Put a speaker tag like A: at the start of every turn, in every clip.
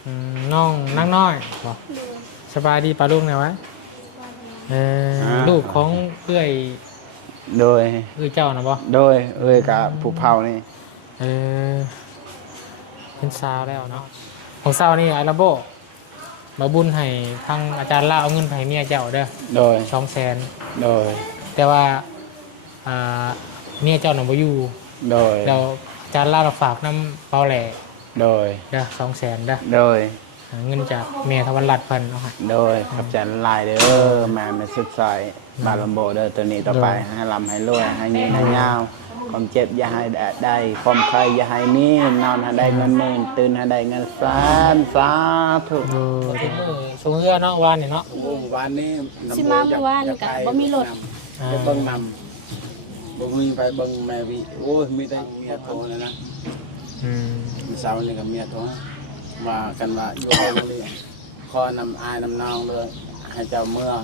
A: น้องนั่งน้อยบ่
B: โดย
A: สบายดีปะลูกเนี่ยวะลูกของเอื้อย
C: โดย
A: เจ้านะบ่
C: โดยกับผู้เผานี่
A: เออเป็นสาวแล้วเนาะของสาวนี่ไอ้ระโบมาบุญให้ทางอาจารย์ล่าเอาเงินไปให้เมียเจ้าเด้อ
C: โดย
A: 200,000
C: โดย
A: แต่ว่าเมียเจ้าหนูบ่อยู่
C: โดย
A: เราอาจารย์ล่าเราฝากน้ำเปล่าแหล่
C: โดย
A: เด้อ200,000เด้อ
C: โดย
A: เงินจากเมียทวันรัตน์เพิ่นเอาให้
C: โดยขับจันลายเด้อแม่มาสุดซอยบาลมโบเด้อตัวนี้ต่อไปให้ลำให้รวยให้ยืนให้ยาวความเจ็บอย่าให้ได้ความใครอย่าให้มีนอนให้ได้เงินหมื่นตื่นให้ได้เงินแสนสาธุ
A: สูงเรือเนาะวันนี่เนาะ
C: วันนี้
B: สิมาเมื่อวานก็บ่มีรถ
C: ไปเบิ่งนำบ่มีไปเบิ่งแม่วิโอ้ยมีแต่เมียโทรเลยนะเช้านี่กับเมียโทรมากันว่าอยู่ห้องนี้ขอนำอายนำน้องเลยให้เจ้าเมื่อ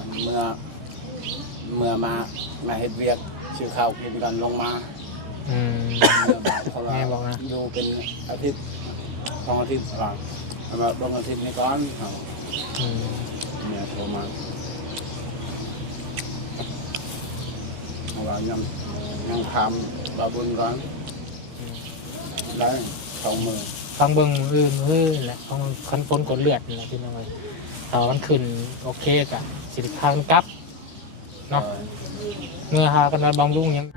C: มาเฮ็ดเวียกชื่อข้าวกินกันลงมาเขาบอกนะอยู่เป็นอาทิตย์2 อาทิตย์หลังแบบลงอาทิตย์นี้ก่อนเนี่ยโทรมาเรายังทำบาบุญก่อนได้20,000
A: ฟังเบิ่งแหละของคันพ้นกดเลือดนี่แหละพี่น้องเอ้ยต่อมันขึ้นโอเคกะสิทางกลับเนาะเมื่อหากันมาบำรุงยัง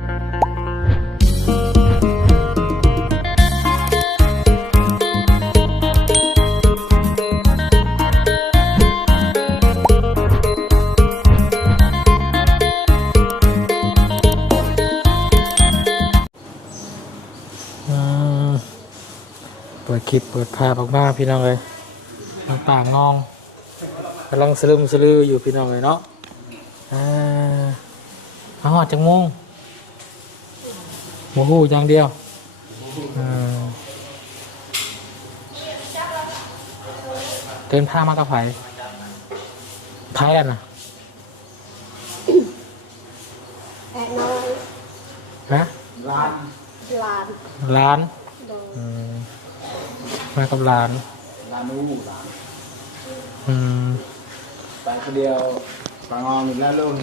A: เปิดคลิปเปิดภาพออกมาพี่น้องเลยต่างงองกำลังสลืออยู่พี่น้องเลยเนาะมาหอดจังมุงหมูหูอย่างเดียวเดินทางมากับไผ่กันนะ
B: แอะน้อย
A: นะ
B: ล้าน
A: มากับร้าน
C: ไปคนเดียวปางองอีกแล้วลุง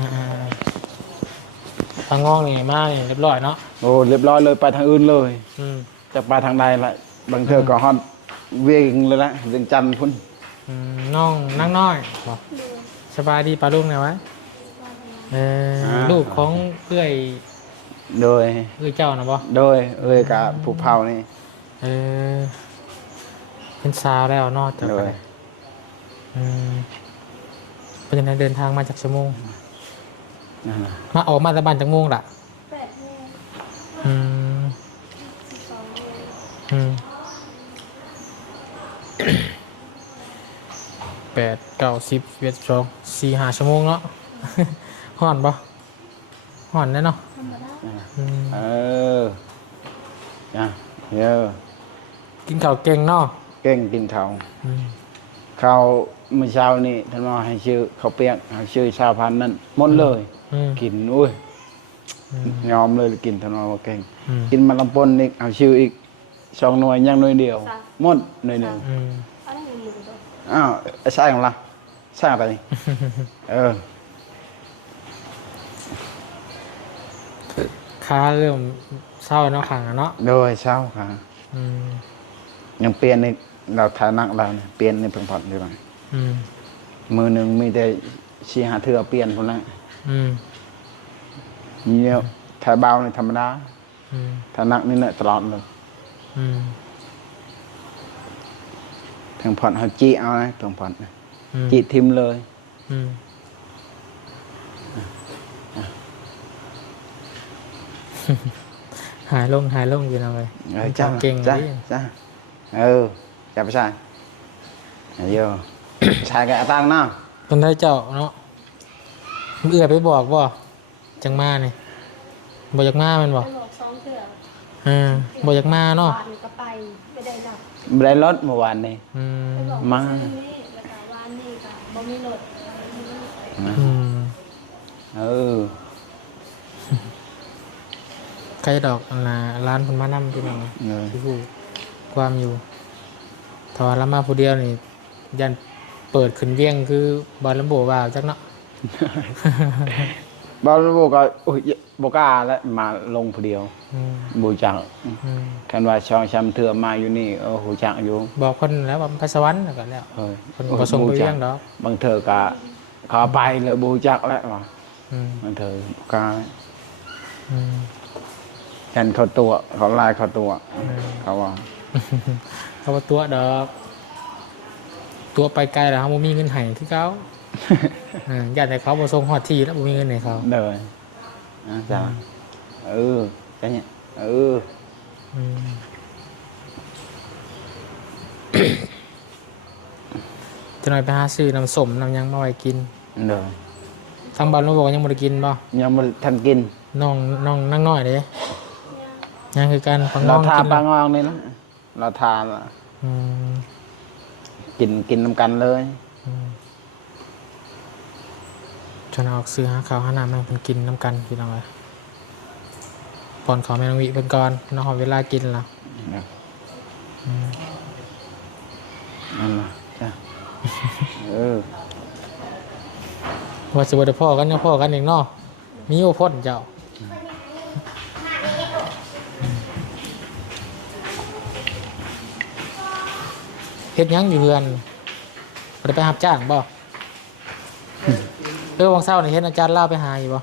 A: ปางองนี่มากเรียบร้อยเนาะ
C: โอ้เรียบร้อยเลยไปทางอื่นเลยจะไปทางใดละบางเธอก็ฮอตเวียงเลยละถึงจันทร์พุ่น
A: น้องนั่งน้อยบอกสบายดีปะลูกเนี่ยวะลูกของเอื้อย
C: โดย
A: เจ้านะบ่
C: โดยกับผู้เผานี่
A: เป็นสาวแล้วนอกจากไปเป็นยังไงเดินทางมาจากชั่วโมงมาออกมาจากบ้านจากโมงล่ะ8 9 10 11 12 4-5 ชั่วโมงเนาะห่อนปะห่อนแน่เนาะ
C: เยอะ
A: กินข้าวเก่งเนาะ
C: เก่งกินข้าวเมื่อเช้านี่ท่านว่าให้ชื่อข้าวเปียกให้ชื่อชาวพันธุ์นั่นหมดเลยกินอุ้ยยอมเลยกินท่านว่าเก่งกินมาลำปนอีกเอาชื่ออีก2 หน่วยยังหน่วยเดียวหมดหน่วยหนึ่งอ้าวใช่ของเราใช่อะไร
A: ค้าเริ่มเศร้าเนาะขังเนาะ
C: โดยเศร้าค่ะยังเปลี่ยนในเราฐานะเราเนี่ยเปลี่ยนในเพิ่งผ่อนดีกว่ามือหนึ่งมีแต่ชี้หาเถื่อเปลี่ยนคนละเนี่ยถ่ายเบาในธรรมดาฐานะนี่เนี่ยตลอดเลยเพิ่งผ่อนเขาจี้เอานะเพิ่งผ่อนจี้ทิมเลย
A: หายลงอยู่นะเลย
C: จ้า
A: เก่ง
C: จ้าจะไปใช่เยอะชายกับตั้งเนาะ
A: คนได้เจ้าเนาะเอื้อไปบอกว่าจังมาเนี่ยบอกจากมามันบอกบอกจากมาเนาะ
C: ไม่ได้รถเมื่อวานนี่มา
A: ใครดอกร้านคนมานั่มที่ไหนที่พูดความอยู่ถ้าว่าเรามาผู้เดียวนี่ยันเปิดขึ้นเวียงคือบอลลัมโบว่าจักเนาะ
C: บอลโบก็โอ้ยบกล้าแล้วมาลงผู้เดียว
A: อืม
C: บูจัก
A: อืม
C: คันว่าช่องช้ำเถื่อมาอยู่นี่หูจักอยู่
A: บอกคนแล้วว่าไปสวรรค์แล้วก็แล้ว
C: เฮ้ย
A: คนก็ส่งไปเวียงดอก
C: บางเธอก็เขาไปเลยบูจักแล้วว่ะ
A: อืม
C: บางเธอบ่กล้า
A: อืม
C: แทนเขาตัวเขาลายเขาตัว
A: อืม
C: เขาว่า
A: เขาว่าตัวดอกตัวไปไกลแล้วเขาบ่มีเงินให้คือเขา อยากให้เขาบ่ส่งฮอดที่แล้วบ่มีเงินให้เขา
C: เดินจ้าใช่เนี่ย
A: อืม จะหน่อยไปหาซื้อน้ำส้มน้ำหยังมาไว้กิน
C: เดิน
A: ทางบ้านเราบอกว่ายังบ่ได้กินบ่
C: ยังไม่ทันกิน
A: น้องนั่งน้อยเด้ยังคือการฟังน้
C: เรา
A: อง
C: ทา
A: กิน
C: ปลางองนี่นะเราทาน
A: อืม
C: กินน้ำกันเลย
A: อืมจนออกซื้อหาข้าวหาน้ำให้เพิ่นกินน้ำกันพี่น้องเอ้ยป้อนข้าวแม่น้องวิเพิ่นก่อนน้องหอมเวลากินล่ะอืม
C: นั่นล่ะจ้ะ
A: ว่าสิบ่ได้พ่อกันยังพ่อกันอีกเนาะมีโอพ่นเจ้าเฮ็ดหยังอยู่เฮือนบ่ได้ไปรับจ้างบ่วันเสาร์นี่เห็นอาจารย์เล่าไปหาอยู่บ่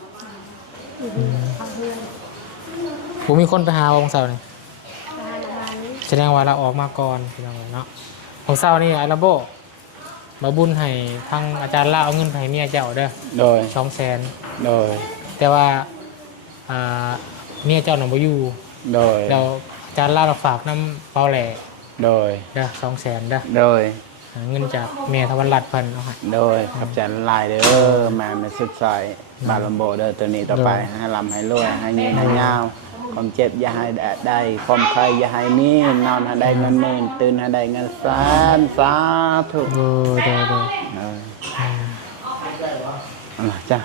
B: เอาเพื่อน
A: ผมมีคนไปหาวันเสาร์นี่
B: ทานอาหาร
A: แสดงว่าเราออกมาก่อนพี่น้องเนาะวันเสาร์นี่ไอ้ระโบมาบุญให้ทางอาจารย์ล่าเอาเงินไปให้เมียเจ้าเด้อ
C: โดย
A: 200,000
C: โดย
A: แต่ว่าเมียเจ้าหนบ่อยู่
C: โดย
A: เราอาจารย์ล่าเราฝากน้ำเปล่าแหล่
C: โดย
A: เด้อ200,000เด้อ
C: โดย
A: เงินจากเมียทวันรัตน์เพิ่นเอาให้
C: โดยขับจันลายเด้อแม่มาสุดซอยบาลมโบเด้อตัวนี้ต่อไปให้ลำให้รวยให้ยืนให้ยาวความเจ็บอย่าให้ได้ความใครอย่าให้มีนอนให้ได้เงินหมื่นตื่นให้ได้เงินแสนสาธุ
A: เด้อ
C: อะไรจ้ะ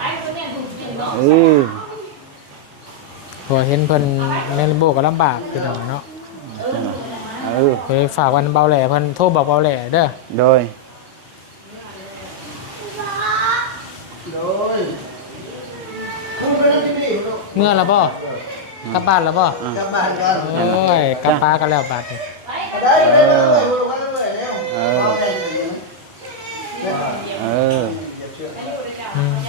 A: พอเห็นเพิ่นแม่นโบก็ลำบากพี่น้องเนาะเคยฝากวันเบาแหล่เพิ่นโทรบอกเบาแหล่เด้อ
C: โดย
A: เมื่อแล้วบ่กลับบ้านแล้วบ่
D: กลับบ้านกัน
A: โอ้ยกลับป้ากันแล้วบาดนี้
D: ได้เลยเร็วเอาได้เลย
A: อืม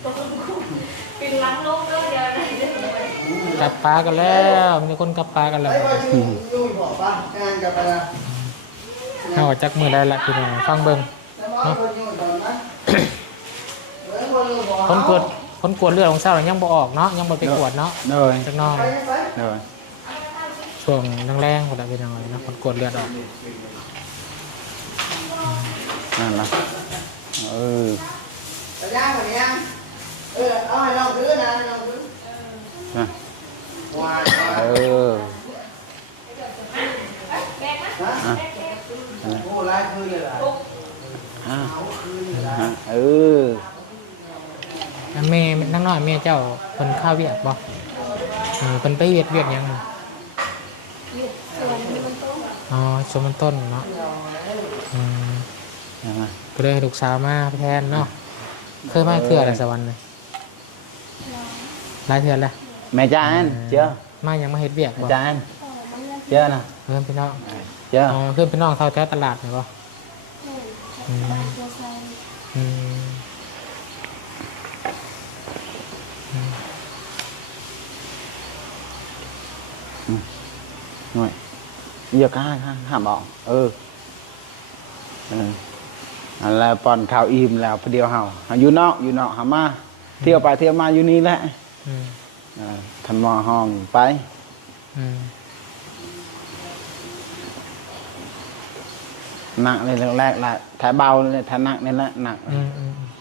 A: กลับป้ากันแล้วมีคนกลับป้ากันแล้ว
D: ยุ่งบอกป่ะงานกับอะไร
A: เอาออกจากมือได้ละพี่น้องฟังเบิ่ง
D: แล้วคนยุ่งตอนนั้น
A: คนกวดเลือดของเศร้ายังบ่ออกเนาะยังบ่ไปกวดเนาะ
C: โดย
A: จักหน้อย
C: โดย
A: ช่วงแรงๆพุ่นน่ะพี่น้องเนาะคนกวดเลือดออก
C: นั่นล่ะ
D: แต่ย่างกว่านี้เอาให้ลองซื้อนะลองซื้อว้าว โอ้ไล่คืนเลยล่ะเอาคืนเลยล่ะ
A: แม่นั่งน้อยแม่เจ้าเพิ่นข้าวเวียดบ่เพิ่นไปเวียดหยัง
B: ส่วนที่มันต้ม
A: อ๋อชมมันต้นเนาะก็เลยให้ลูกสาวมาแทนเนาะเคยมาเทื่ออะไรสวรรค์เลยหลายเทื่อแล้ว
C: mẹ cha anh chưa
A: มายังมาเฮ็ดเวียกบ่
C: cha anh chưa nè
A: เพื่อนพี่น้อง
C: chưa
A: อ๋อเพื่อนพี่น้องเท่าแถวตลาดนี่บ่
B: แม่บ้านตัวใส่
A: อืม
C: rồi giờ cả hả bọn là còn khảo im là phải điều hảo you know hả ma thiêu bài thiêu ma you ni lại
A: อืม
C: thành mò hònไป
A: อืม
C: nặng lên lần lẹt là thái bao lên thái nặng lên lại nặng
A: อืม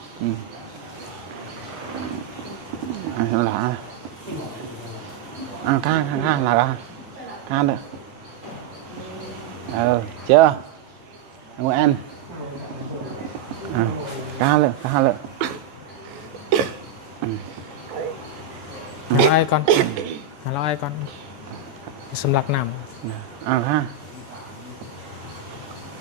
C: là ca là ca được chưa ngồi ăn ca được
A: หาไอ้ก่อนหาไอ้ก่อนสำลักน้ำ
C: ha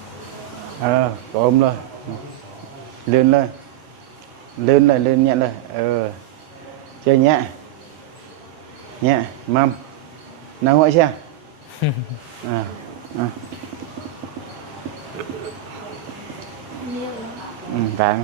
C: ก็ômเลยลื่นเลยลื่นเลยลื่นnhẹเลยchơi nhẹ nhẹ mâm nào gọi chưa vàng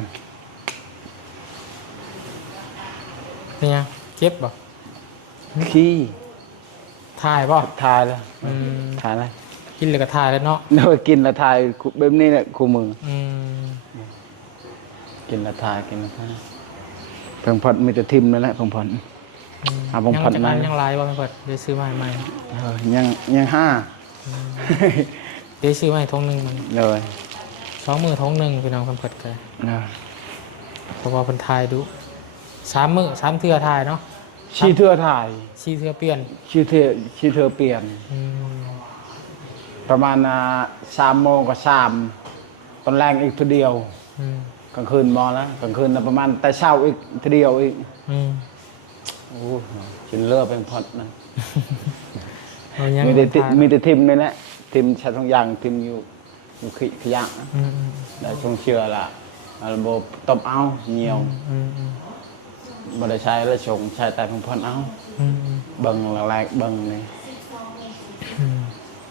A: เนี่ยเจ็บบ่
C: khi
A: ถ่ายบ่
C: thai rồi thai này
A: กินเลยก็ถ่ายแล้วเนาะ
C: rồi kín là thai bên này là khu mừng
A: อืม
C: kín là thai phồng phật mìnhจะทิมนั่นแหละphồng phật
A: ยังจะอันยังลายบ่แม่นเปิดเดี๋ยวซื้อมาให้ใหม่
C: ยังห้า
A: เดี๋ยวซื้อมาให้ทงหนึงมัน
C: rồi
A: 2 มื้อทงหนึงพี่น้องเพิ่นเปิดกัน
C: rồi
A: เพราะว่าเพิ่นถ่ายดู3 มื้อ3เทื่อถ่ายเนาะ
C: chi thưa thải
A: 4เทื่อเปลี่ยน
C: chi thưaเปลี่ยน
A: อืม
C: ประมาณ3 โมงกับ3ตอนแรกอีกทีเดียว
A: อืม
C: กลางคืนมอแล้วกลางคืนประมาณแต่เช้าอีกทีเดียวอีก
A: อืม
C: โอ้ชินเลือเป็นพอดนะ
A: เอายัง
C: มีแต่
A: ถ่าย
C: มีแต่ทิมนี่แหละทิมชาทุกอย่างทิมอยู่ขยะ
A: อืม
C: แต่ช่วงเชื่อละระบบตบเอาเหนียว
A: อืมอืม
C: บ่ได้ใช้แล้วชงใช้แต่เพิ่งพอนเอา
A: อืมอืม
C: เบิ่งแรกๆเบิ่งนี่
A: อืม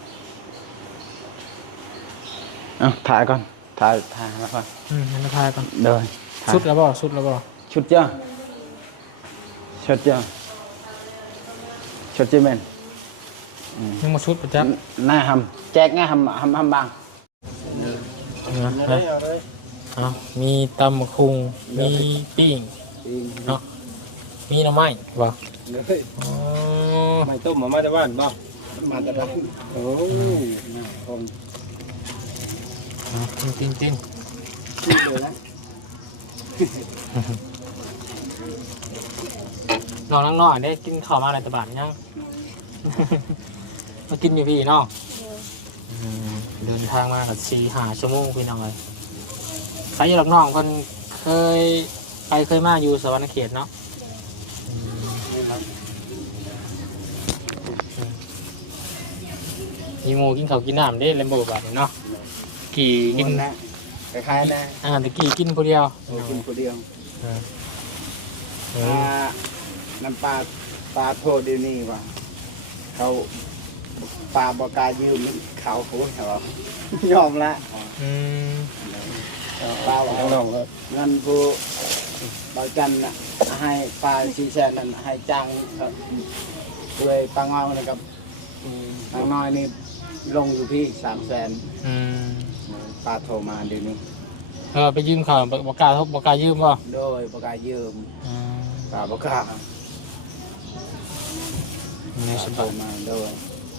C: ถ่ายก่อนถ่ายแล้วก่อน
A: งั้นมาถ่ายก่อน
C: เดินถ่าย
A: ชุดแล้วบ่ชุดแล้วบ่
C: ชุดchưaชุดchưaชุดchưa men
A: ยังมาชุดประจับ
C: nè hầm chẹt nghe hầm bằng
A: เอามีตำบักหุ่งมีปิ้งเนาะมีหน่อไม้บ่อ๋อ
E: ไม่ต้มมาจากบ้านบ่
C: มาแต่ละโอ้คน
A: จริง
C: เลยนะ
A: ๆน้องนั่งนอนได้กินข้าวมาอะไรตะบานยัง มากินอยู่พี่เนาะเดินทางมากับ4-5 ชั่วโมงพี่น้องเลยใครอยู่หลักน้องคนเคยมาอยู่สวรรณเขตเนาะมีหมูกินข้าวกินน้ำได้เลมโบแบบนี้เนาะกี่กิน
C: นะคล้ายๆนะ
A: แต่กี่กินคนเดียว
C: กินคนเดียว
A: เออ
C: น้ำปลาโทษเดี๋ยวนี้ว่ะเขาปลาบอกล้ายืมเขาโค้งเขายอมละ
A: อืม
C: ปลาบอก
E: ข้างนอกก็
C: เงินกูบากันน่ะให้ปลา4 แสนนั่นให้จังเลยปลางอยนะครับปลางน้อยนี่ลงอยู่พี่3 แสน
A: อืม
C: ปลาโทรมาเดี๋ยวนี้
A: ไปยืมเขาบอกกล้ายืมป่ะ
C: โดยบอกล้ายืม
A: อืม
C: ปลาบอกล้า
A: นี่ส
C: โทร
A: บาย
C: มาโดย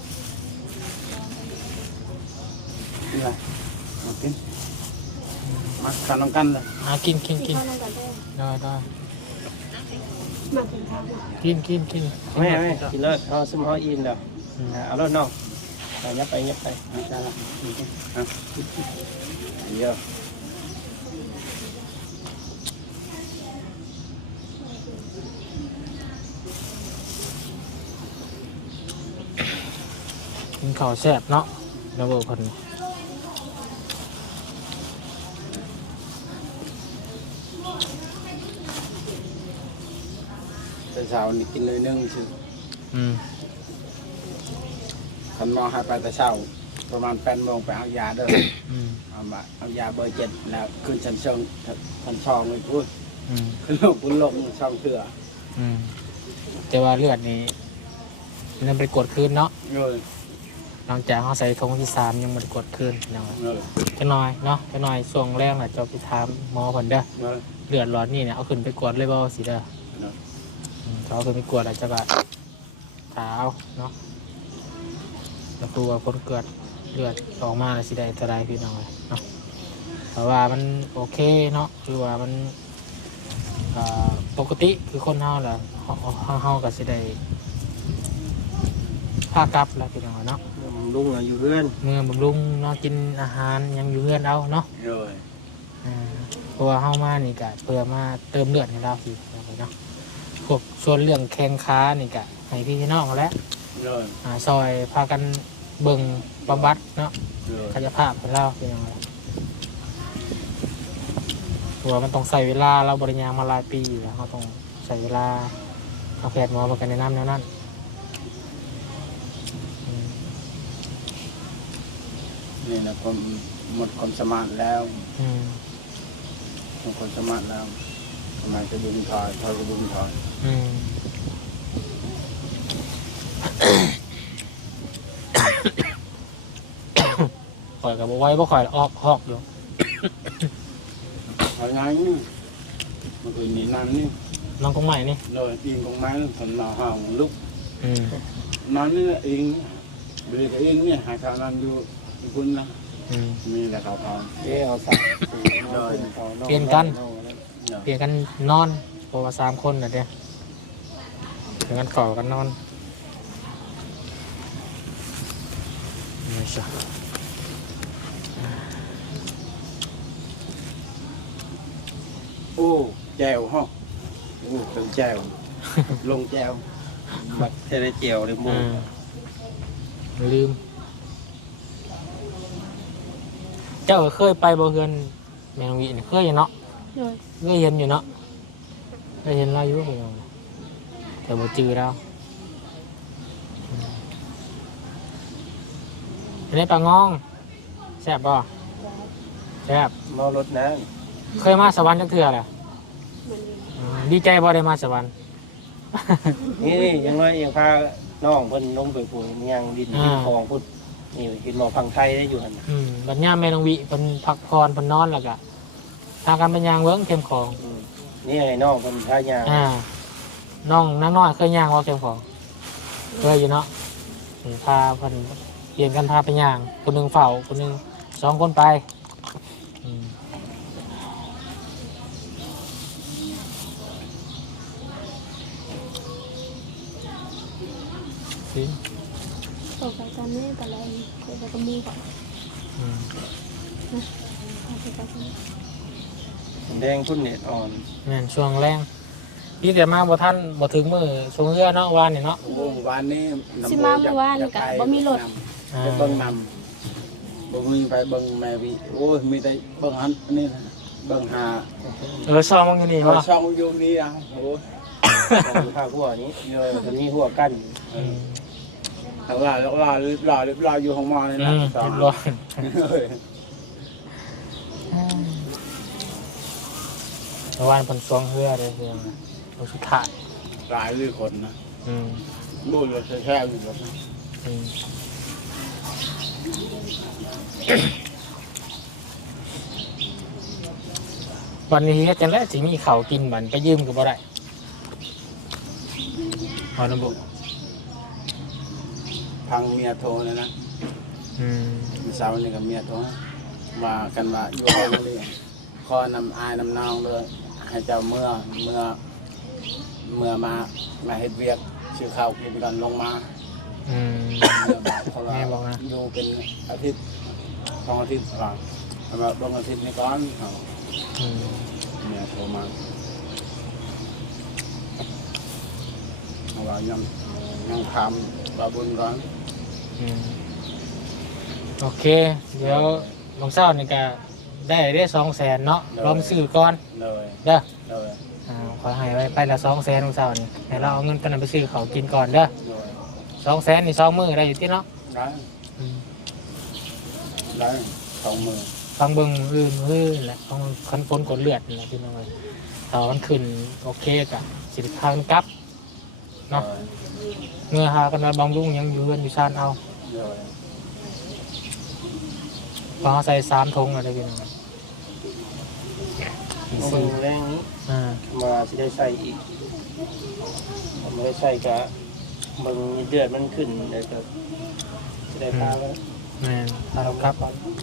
C: นี่ไงมากินมาขนมกันเลย
A: กิน
B: กินข้าวนั่งกันได้
A: ได้
B: มากินข้าวมา
A: กิน
E: แม่กินเลิศเขาซึมเขาอินแล้วเอารถน้องยับไป
C: ได้ละเยอะ
A: กินข้าวแซ่บเนาะระเบิดคน
C: แต่เช้านี่กินเลยนึ่งชื่อ
A: อืม
C: คันมองให้ไปแต่เช้าประมาณ8 โมงไปเอายาเด้อ
A: อืม
C: เอายาเบอร์ 7แล้วขึ้นชั้นช่องเลยพูด
A: อืม
C: ขึ้นลงพุ่นลงช่องเถื่อ
A: อืมแต่ว่าเลือดนี่มันไปกดคืนเนาะ
C: เงย
A: หลังจากเขาใส่ธงที่3ยังมันกดคืนเนาะ
C: เงย
A: จะน้อยเนาะจะน้อยช่วงแรกน่ะจะไปถามหมอคนเด้อ
C: เงย
A: เลือดร้อนนี่เนี่ยเอาขึ้นไปกดเลยบ่สิเด้อ
C: เงย
A: เขาเอาขึ้นไปกดอาจจะแบบเท้าเนาะแล้วตัวคนเกิดเลือดออกมาแล้วสิได้เท่าไรพี่น้องเนาะเพราะว่ามันโอเคเนาะคือว่ามันปกติคือคนเฮาแหละเฮาก็สิได้พากลับแล้วพี่น้องเนาะ
E: ลุงอยู่เพื่อน
A: เมื่อบำรุงเนาะกินอาหารยังอยู่เพื่อนเอาเนาะ
C: เงย
A: เพราะว่าเฮามานี่ก็เพื่อมาเติมเลือดให้เราสิเนาะพวกส่วนเรื่องแข้งขานี่ก็ให้พี่น้องแหล้ว
C: เงย
A: ซอยพากันเบิ่งบำบัดเนาะ
C: เงย
A: กายภาพของเราเป็นยังไงเพราะว่ามันต้องใส่เวลาเราบริญญางมาหลายปีแล้วเขาต้องใส่เวลาเอาแพทย์หมอมากันแนะนำแนวนั้นอืม
C: นี่แหละผมหมดความสามารถแล้ว
A: อืม
C: หมดความสามารถแล้วทำไมจะดึงถอยก็ดึงถอย
A: อืม ข่อยกับบ่ไหว้บ่ข่อยออกหอกอยู่
C: ถอยไงนี่มันคือหนีน้ำนี่
A: น้องกงใหม่นี่
C: rồi yên con máy thành nào hỏng lúc
A: อืม
C: nó là yên bây giờ yên nhỉ hai thằng ăn vô quân đó
A: อืม
C: mình là cậu hòm
E: เอ้เอาสัก
A: เปลี่ยนกัน เปลี่ยนกันนอนเพราะว่า3 คนน่ะเด้เปลี่ยนกันเฝ้ากันนอนไม่ใช่
C: ô trèo không ô từng trèo lông trèo
E: มักเทเลเจียวเลยหมู
A: ลืม เจ้าเคยไปบ่เฮือนแมงวีนี่เคยอยู่เนาะ
B: โดย
A: เคยเห็นอยู่เนาะเคยเห็นเราอยู่บ่แต่บ่จือเราอันนี้ปลางองแซ่บบ่แซ่บ
E: เมารถนะ
A: เคยมาสวรรค์จักเทื่อแหละ
B: มันมี
A: ดีใจบ่ได้มาสวรรค์
E: นี่ยังน้อยยังพาน้องเพิ่นลงไปปลูกยังดินคลองพุ่นนี่กินหมอพังไทยได้อยู่หั่น
A: บัดยามแม่นองวิเพิ่นพักผ่อนเพิ่นนอนแล้วก็ทางการเป็นยางเวิ้งเข้มของ
E: นี่ไอ้น้องเพิ่นพายาง
A: น้องนางน้อยเคยย่างว่าเข้มของเคยอยู่เนาะพาเพิ่นเปลี่ยนกันพาไปย่างคนหนึงเฝ้าคนหนึง2 คนไปสิ
B: ตกไปตอนนี้แต่แรงเคยไปกับมือก่อน
A: อืม
B: เอาไปกับมือ
E: แดงพุ่นเน็ตอ่อน
A: แม่นช่วงแรงพี่แต่มาบ่ทันบ่ถึงมื้อชงเรือเนาะวานนี่เนาะ
C: ô van đi
B: สิมาเมื่อวานนี่ก็บ่มีรถ
C: cái bưng nằm bưng mi phải bưng mẹ bị ôi mi đây bưng hắn nên bưng hà
A: ซองมันอยู่นี่บ่
C: rồi xong vô đi à ôi
E: ข้าวหัวนี้มันมีหัวกั้น
C: thằng là vô không mò
A: อื
C: nên
A: ม
C: là
A: เรียบร้อยเมื่อวานเพิ่นสวงเรือเลยเรื่องตัวสุดท้าย
C: lại đi còn
A: อืม
C: đôi là xe gì đó
A: อืมวันนี้เฮ็ดจังได๋สิมีข้าวกินบัดไปยืมก็บ่ได้ฮอดบ่
C: thằng mía thô này nè
A: อืม
C: sau này cầm mía thô và cần và vô không đi kho nằm ai nằm nào rồi hay chào mưa mà hết việc sự khảo kỳ gần lông ma
A: อืม
C: เขา
A: แม่บอกนะ
C: อยู่เป็นอาทิตย์2 อาทิตย์ก่อนแล้วบางอาทิตย์นี่ก่อนเขา
A: อืม
C: เนี่ยโทรมาเอาว่ายังทำบาบุญก่อน
A: อืมโอเค เดี๋ยวลงเช้านี่ก็ได้200,000เนาะลองซื้อก่อน
C: เลย
A: เด้อ
C: เลย
A: ขอให้ไปละ200,000ลงเช้านี่ให้เราเอาเงินตอนนั้นไปซื้อเขาวกินก่อนเด้อ
C: เลย
A: 200,000นี่2 มื้อได้อยู่ที่เนาะ
C: ได้
A: อืม
C: ได้2 มือ
A: ฟังเบิ่งอื่นแหละฟังคันฝนกดเลือดนี่แหละพี่น้องเอ้ยถ้ามันขึ้นโอเคก็สิได้พากันกลับเนาะเมื่อหากันว่าบำรุงยังอยู่เรือนอยู่ชานเอา
C: เลย
A: พอเขาใส่3 ถุงอะไรพี่น้อง
E: มึงแรงนี้
A: อ่า
E: มาสิได้ใส่อีกไม่ได้ใส่กะมึงเดือดมันขึ้นเลยก็จะได้พาแล้ว
A: แม่นพาเรากลับ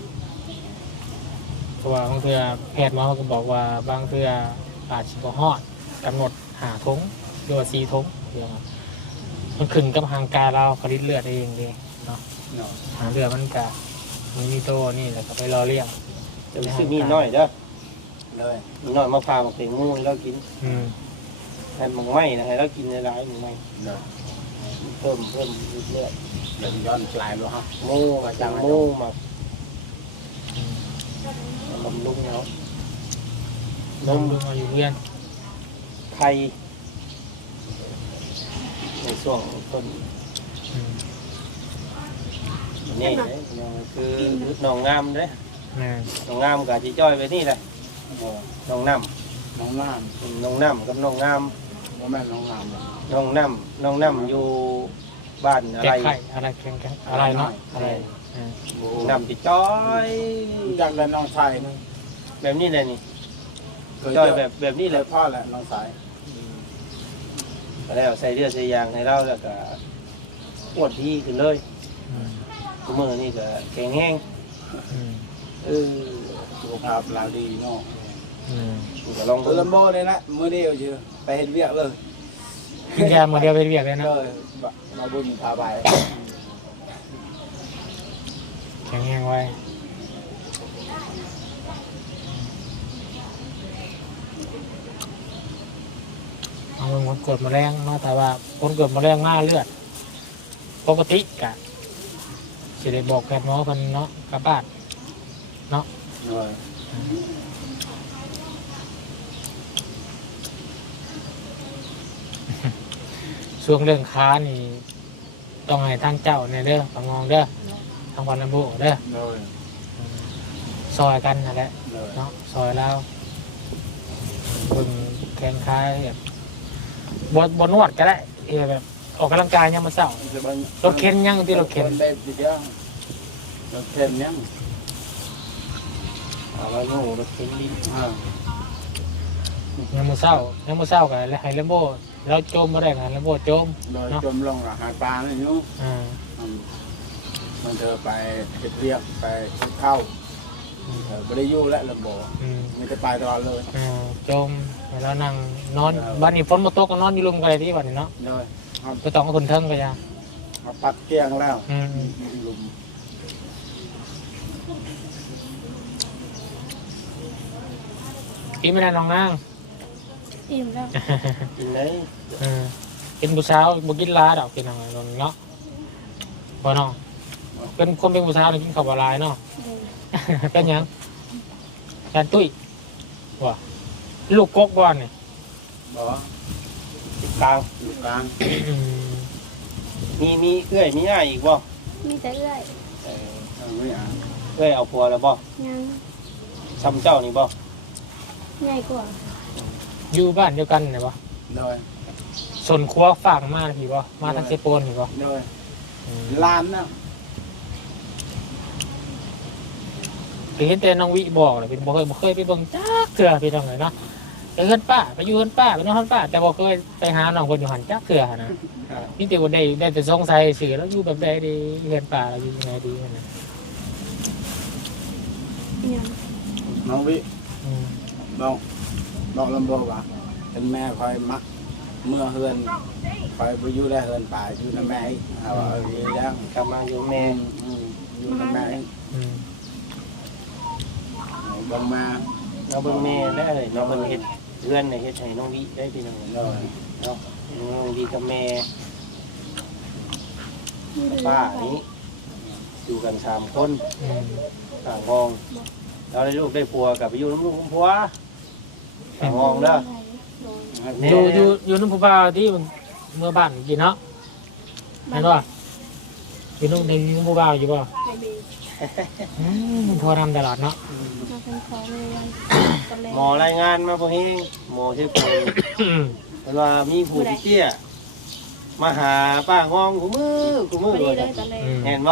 A: เพราะว่าบางเทื่อแพทย์หมอเขาก็บอกว่าบางเทื่ออาจสิบ่ฮอดกำหนด5 ถุงหรือว่า4 ถุงเดี๋ยวมันขึ้นกับทางกายเราผลิตเลือดเองเด้เนาะ
C: เลย
A: หาเลือดมันก็มีโตนี่แหละก็ไปรอเลี้ยง
E: จะไปซื้อมีดน้อยเด้อ
C: เลย
E: มีน้อยมาพามาเป็นงูให้เรากิน
A: อืม
E: ให้มันไหม้นะให้เรากินในร้านมันไหม้
C: เลย
E: เพิ่มเลือด
C: เดี๋ยวย้อนปลายแล้วฮะ
E: งูมาจังงูมาบำรุงเขา
A: นมลุงมาอยู่เพื่อน
E: ไข่ในช่วงต้น
A: อืม
E: นี่คือน้องงามเด้
A: แม่
E: น้องงามกับจีจ้อยไปนี่เลยน้องน้
C: น้องน้
E: ำน้องน้ำกับน้องงาม
C: ำบ่แม่นน้องน้ำ
E: น้องน้ำอยู่บ้านอะ
A: แก้
E: ไร
A: ไขอะไรแข็งอะไรเนาะอะไรอ่า
E: น้ำจีจ้อย
C: รู้จักแล้วน้องชายนึง
E: แบบนี้เลยนี่
C: เคย
E: จ้อย
C: เจอ
E: แบบนี้
C: เล
E: เลย
C: ยพ่อแหละน้องสาย
E: แล้วใส่เลือดใส่ยางให้เราแล้วก็ปวดที่ขึ้นเลย
A: อืม
E: ทุกมือนี่ก็แข็งแห้ง
A: อืม
C: สุขภาพเราดีเนาะ
A: อืม
E: ก็ลอง
C: ตัวลำโบเลยนะมื้อเดียวอยู่ไปเฮ็ดเวียกเลย
A: กินยามาเดียวไปเรียกเลยนะ
C: เลยมาบุญพาไป
A: แข็งแรงไว้เอาเป็นคนกดมาแรงมาแต่ว่าคนกดมาแรงมากเลือดปกติกะสิได้บอกแพทย์หมอเพิ่นเนาะกลับบ้านเนาะ
C: เลย
A: ช่วงเรื่องค้านี่ต้องให้ทางเจ้าในเด้อประงองเด้อทางวันนบุเด้อ
C: เลย
A: ซอยกันนั่นแหละ
C: เลย
A: เนาะซอยแล้วเบิ่งแข่งค้าแบบบนนวดก็ได้แบบออกกำลังกายยังมาเศร้ารถเข็นยังที่รถเข็น
C: เด็ดทีเดียวรถเข็นยัง
E: เอาไว้โง่รถเข็นดิน
A: ยังมาเศร้ากันแล้วให้เลมโบแล้วโจมมาได้กันเลมโบโจม
C: โดยจมลงหาปลาเลยนู้
A: อ่า
C: มันเธอไปเฮ็ดเรียกไปเข้าไม่ได้อยู่แล้วลำโบ
A: อืม
C: มีแต่ไปตลอดเลย
A: โจมแล้วนั่งนอนบ้านนี้ฝนมาตกก็นอนอยู่รุมกันเลยที่บ้านนี้เนาะ
C: เลย
A: ไปต้องเอาคนเทิงไปยัง
C: มาปัดเกียงแล้ว
A: อืม
C: ลุม
A: กินไม่ได้น้องนาง
B: อิ่มแล้ว
E: กินไหน
A: กินผู้สาวบุกินลาดอกกินอะไรเนาะพอน้องเป็นคนเป็นผู้สาวนี่กินข้าวปลายเนาะ เป็นหยังแทนตุ้ยว่ะลูกกกบอลนี่
C: บอกว่า
E: ติดกลาง
C: อยู่กลาง
E: มีเอื้อยมีอ้ายอีกบ่
B: มีแต่เอื้อย
C: ไม่อ่าน
E: เอื้อยเอาผัวแล้วบ่
B: ยัง
E: ซ้ำเจ้านี่บ่
B: ใหญ่กว่า
A: อยู่บ้านเดียวกันเนี่ยปะ
C: เลย
A: ส่วนครัวฝากมาพี่ปะมาทางเซโปนพี่ปะ
C: เลยลานนะ
A: คือเห็นแต่น้องวิบอกเลยเป็นบ่เคยไปเบิ่งจักเถื่อพี่น้องเลยเนาะไปเฮือนป้าไปอยู่เฮือนป้าไปนอนเฮือนป้าแต่บ่เคยไปหาน้องคนอยู่หันจักเถื่อนะนี่แต่ว่าได้แต่สงสัยสื่อแล้วอยู่แบบใดดีเฮือนป้าเราอยู่ยังไงดีนะ
B: ยัง
C: น้องวิ
A: อืม
C: บอกลำโบว่าเป็นแม่คอยมักเมื่อเฮือนคอยไปอยู่ได้เฮือนป่าอยู่ในแม่เอาดีแล้ว
E: กลับมาอยู่แม่
C: อยู่ในแม่
A: อืม
C: บังมา
E: เราเบิ่งแม่แล้วเลยเราเบิ่งเฮ็ดเพื่อนในเฮ็ดให้น้องวิได้พี่น้อง
C: เลย
E: เนาะน้องวิกับแม่
B: มีเดือน
E: ป้า
B: ไป
E: นี้อยู่กัน3คน
A: อืม
E: ต่างห้องเราได้ลูกได้ผัวกลับไปอยู่น้ำลูกน้ำผัวต่างห้องเด้อ
A: อยู่นุ่มผู้บ่าวที่เมื่อบ้านกินเนาะนั่นว่าอยู่นุ่มในผู้บ่าวอยู่ป่ะ
B: ไปเบร
A: พอทำตลอดเนาะ
B: มาเป็นของเลยวันตอนแรก
E: หมอรายงานมาพอเฮงหมอชื่อปุ๋ยเวลามีผู้ที่เตี้ยมาหาป้างองกูมือ
B: พอดี
E: เล
B: เลย ยตอนแรก
E: เห็นบ่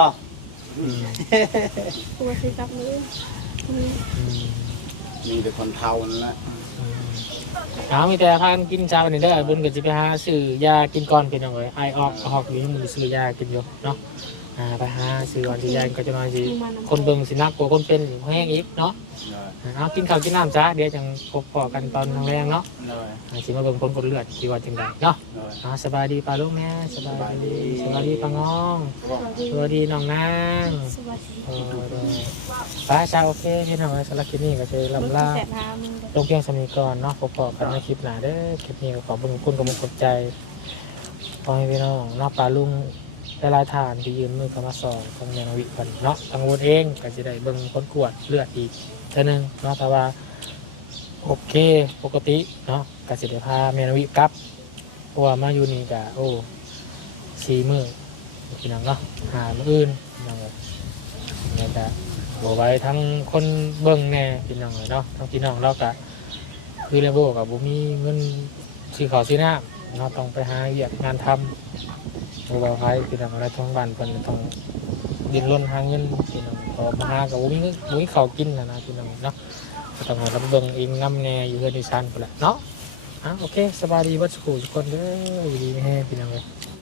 B: ตัวซื้อกับมือมี
C: มีแต่คนเท่านั่นแหละ
A: เอามีแต่พากันกินเช้านี่เด้อบุญก็จะไปหาซื้อยากินก่อนเป็นเอาไว้ไอออกอยู่นี่มันซื้อยากินอยู่เนาะไปหาซื้อก่อนที่ยาก็จะมาสิคนเบิ่งสินักกว่าคนเป็นแห้งอีกเนาะเอากินข้าวกินน้ำจ้าเดี๋ยวจังพบพอกันตอนแรงเนาะ
C: เลย
A: สิมาเบิ่งผลกดเลือดที่ว่าจังไดเนาะ
C: เลย
A: สบายดีปลาลูกแม่สบายดีสบายดีปลางองสวัสดีน้องนาง
B: สวัสดี
A: ป้าชาโอเคที่น้องสารคลิปนี้ก็จะลำลา
B: แสบหามึง
A: ลงเพียงสมีก่อนเนาะพบกันในคลิปหน้าเด้อคลิปนี้ก็ขอบคุณกับมุกขอบใจพ่อแม่พี่น้องเนาะปลาลุงได้รายทานที่ยืมมือเข้ามาสอนทางแมงวิกันเนาะทางวนเองก็จะได้เบิ่งผลกวดเลือดอีกเท่านึงเนาะแต่ว่าผโอเคปกติเนาะกสิเดพาเมนวิกลับเพราะว่ามาอยู่นี่กะโอ้4 มื้อพี่น้องเนาะหามื้ออื่นพี่น้องเลยแล้วก็บอกไว้ทั้งคนเบิ่งแน่พี่น้องเลยเนาะทั้งพี่น้องเรากะคือเรโบกับบุมีเงินซื้อข้าวซื้อน้ำเนาะต้องไปหาเวียกงานทำบอกไว้พี่น้องอะไรท้องบ้านเพิ่นต้องดิ้นรนหาเงินพี่น้องพอมาหากับบุมีข้าวกินนะพี่น้องเนาะก็ต้องมารับเบิ่งเองน้ำแน่อยู่เฮือนดิฉันพุ่นแหละเนาะโอเคสบายดีวัดสุขุทุกคนเด้ออยู่ดีไม่แห้งพี่น้องเลย